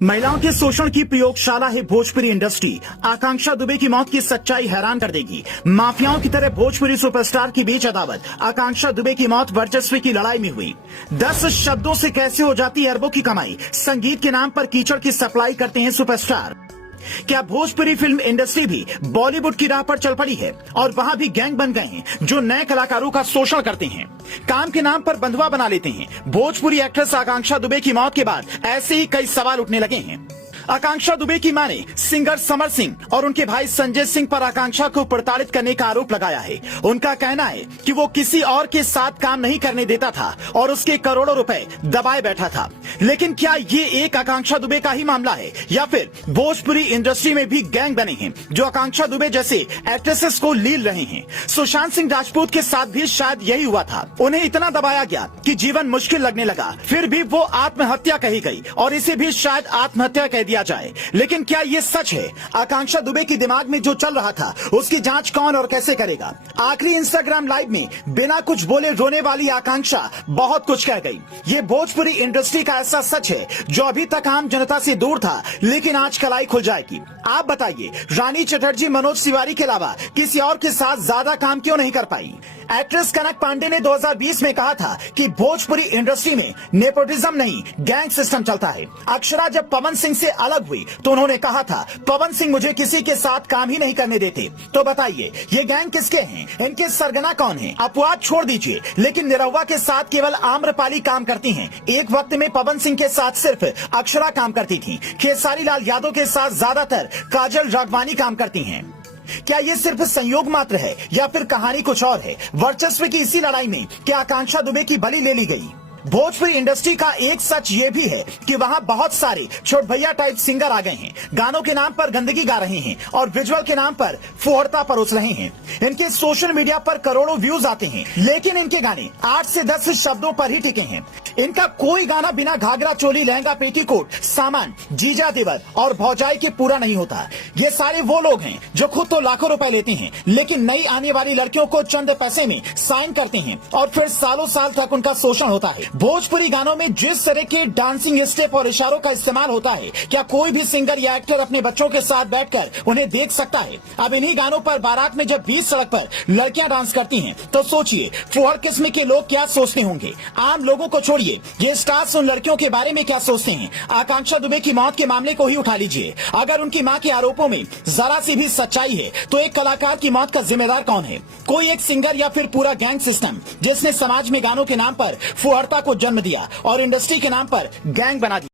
महिलाओं के शोषण की प्रयोगशाला है भोजपुरी इंडस्ट्री। आकांक्षा दुबे की मौत की सच्चाई हैरान कर देगी। माफियाओं की तरह भोजपुरी सुपरस्टार के बीच अदावत। आकांक्षा दुबे की मौत वर्चस्व की लड़ाई में हुई। 10 शब्दों से कैसे हो जाती है अरबों की कमाई। संगीत के नाम पर कीचड़ की सप्लाई करते हैं सुपरस्टार। क्या भोजपुरी फिल्म इंडस्ट्री भी बॉलीवुड की राह पर चल पड़ी है और वहां भी गैंग बन गए हैं जो नए कलाकारों का शोषण करते हैं, काम के नाम पर बंधुआ बना लेते हैं। भोजपुरी एक्ट्रेस आकांक्षा दुबे की मौत के बाद ऐसे ही कई सवाल उठने लगे हैं। आकांक्षा दुबे की मां ने सिंगर समर सिंह और उनके भाई संजय सिंह पर आकांक्षा को प्रताड़ित करने का आरोप लगाया है। उनका कहना है कि वो किसी और के साथ काम नहीं करने देता था और उसके करोड़ों रुपए दबाए बैठा था। लेकिन क्या ये एक आकांक्षा दुबे का ही मामला है या फिर भोजपुरी इंडस्ट्री में भी गैंग बने हैं जो आकांक्षा दुबे जैसे एक्ट्रेसेस को लील रहे हैं। सुशांत सिंह राजपूत के साथ भी शायद यही हुआ था। उन्हें इतना दबाया गया कि जीवन मुश्किल लगने लगा, फिर भी वो आत्महत्या कही गई और इसे भी शायद आत्महत्या कह दिया जाए। लेकिन क्या ये सच है? आकांक्षा दुबे के दिमाग में जो चल रहा था उसकी जांच कौन और कैसे करेगा? आखिरी इंस्टाग्राम लाइव में बिना कुछ बोले रोने वाली आकांक्षा बहुत कुछ कह गई। ये भोजपुरी इंडस्ट्री का ऐसा सच है जो अभी तक आम जनता से दूर था, लेकिन आज कलाई खुल जाएगी। आप बताइए, रानी चटर्जी मनोज तिवारी के अलावा किसी और के साथ ज्यादा काम क्यों नहीं कर पाई? एक्ट्रेस कनक पांडे ने 2020 में कहा था कि भोजपुरी इंडस्ट्री में नेपोटिज्म नहीं, गैंग सिस्टम चलता है। अक्षरा जब पवन सिंह से अलग हुई तो उन्होंने कहा था, पवन सिंह मुझे किसी के साथ काम ही नहीं करने देते। तो बताइए, ये गैंग किसके हैं? इनके सरगना कौन है? अपवाद छोड़ दीजिए, लेकिन निरहुआ के साथ केवल आम्रपाली काम करती हैं। एक वक्त में पवन सिंह के साथ सिर्फ अक्षरा काम करती थी। खेसारी लाल यादव के साथ ज्यादातर काजल राघवानी काम करती हैं। क्या ये सिर्फ संयोग मात्र है या फिर कहानी कुछ और है? वर्चस्व की इसी लड़ाई में क्या आकांक्षा दुबे की बलि ले ली गई? भोजपुरी इंडस्ट्री का एक सच ये भी है कि वहाँ बहुत सारे छोट भैया टाइप सिंगर आ गए हैं। गानों के नाम पर गंदगी गा रहे हैं और विजुअल के नाम पर फुहड़ता परोस रहे हैं। इनके सोशल मीडिया पर करोड़ों व्यूज आते हैं, लेकिन इनके गाने 8 से 10 शब्दों पर ही टिके हैं। इनका कोई गाना बिना घाघरा चोली लहंगा पेटीकोट सामान जीजा देवर और भौजाई के पूरा नहीं होता। ये सारे वो लोग हैं जो खुद तो लाखों रुपए लेते हैं, लेकिन नई आने वाली लड़कियों को चंद पैसे में साइन करते हैं और फिर सालों साल तक उनका शोषण होता है। भोजपुरी गानों में जिस तरह के डांसिंग स्टेप और इशारों का इस्तेमाल होता है, क्या कोई भी सिंगर या एक्टर अपने बच्चों के साथ बैठकर उन्हें देख सकता है? अब इन्हीं गानों पर बारात में जब 20 सड़क पर लड़कियां डांस करती हैं, तो सोचिए फुहड़ किस्म के लोग क्या सोचते होंगे। आम लोगों को छोड़िए, ये स्टार्स उन लड़कियों के बारे में क्या सोचते हैं? आकांक्षा दुबे की मौत के मामले को ही उठा लीजिए। अगर उनकी मां के आरोपों में जरा सी भी सच्चाई है, तो एक कलाकार की मौत का जिम्मेदार कौन है? कोई एक सिंगर या फिर पूरा गैंग सिस्टम जिसने समाज में गानों के नाम पर फुहड़ता को जन्म दिया और इंडस्ट्री के नाम पर गैंग बना दिया?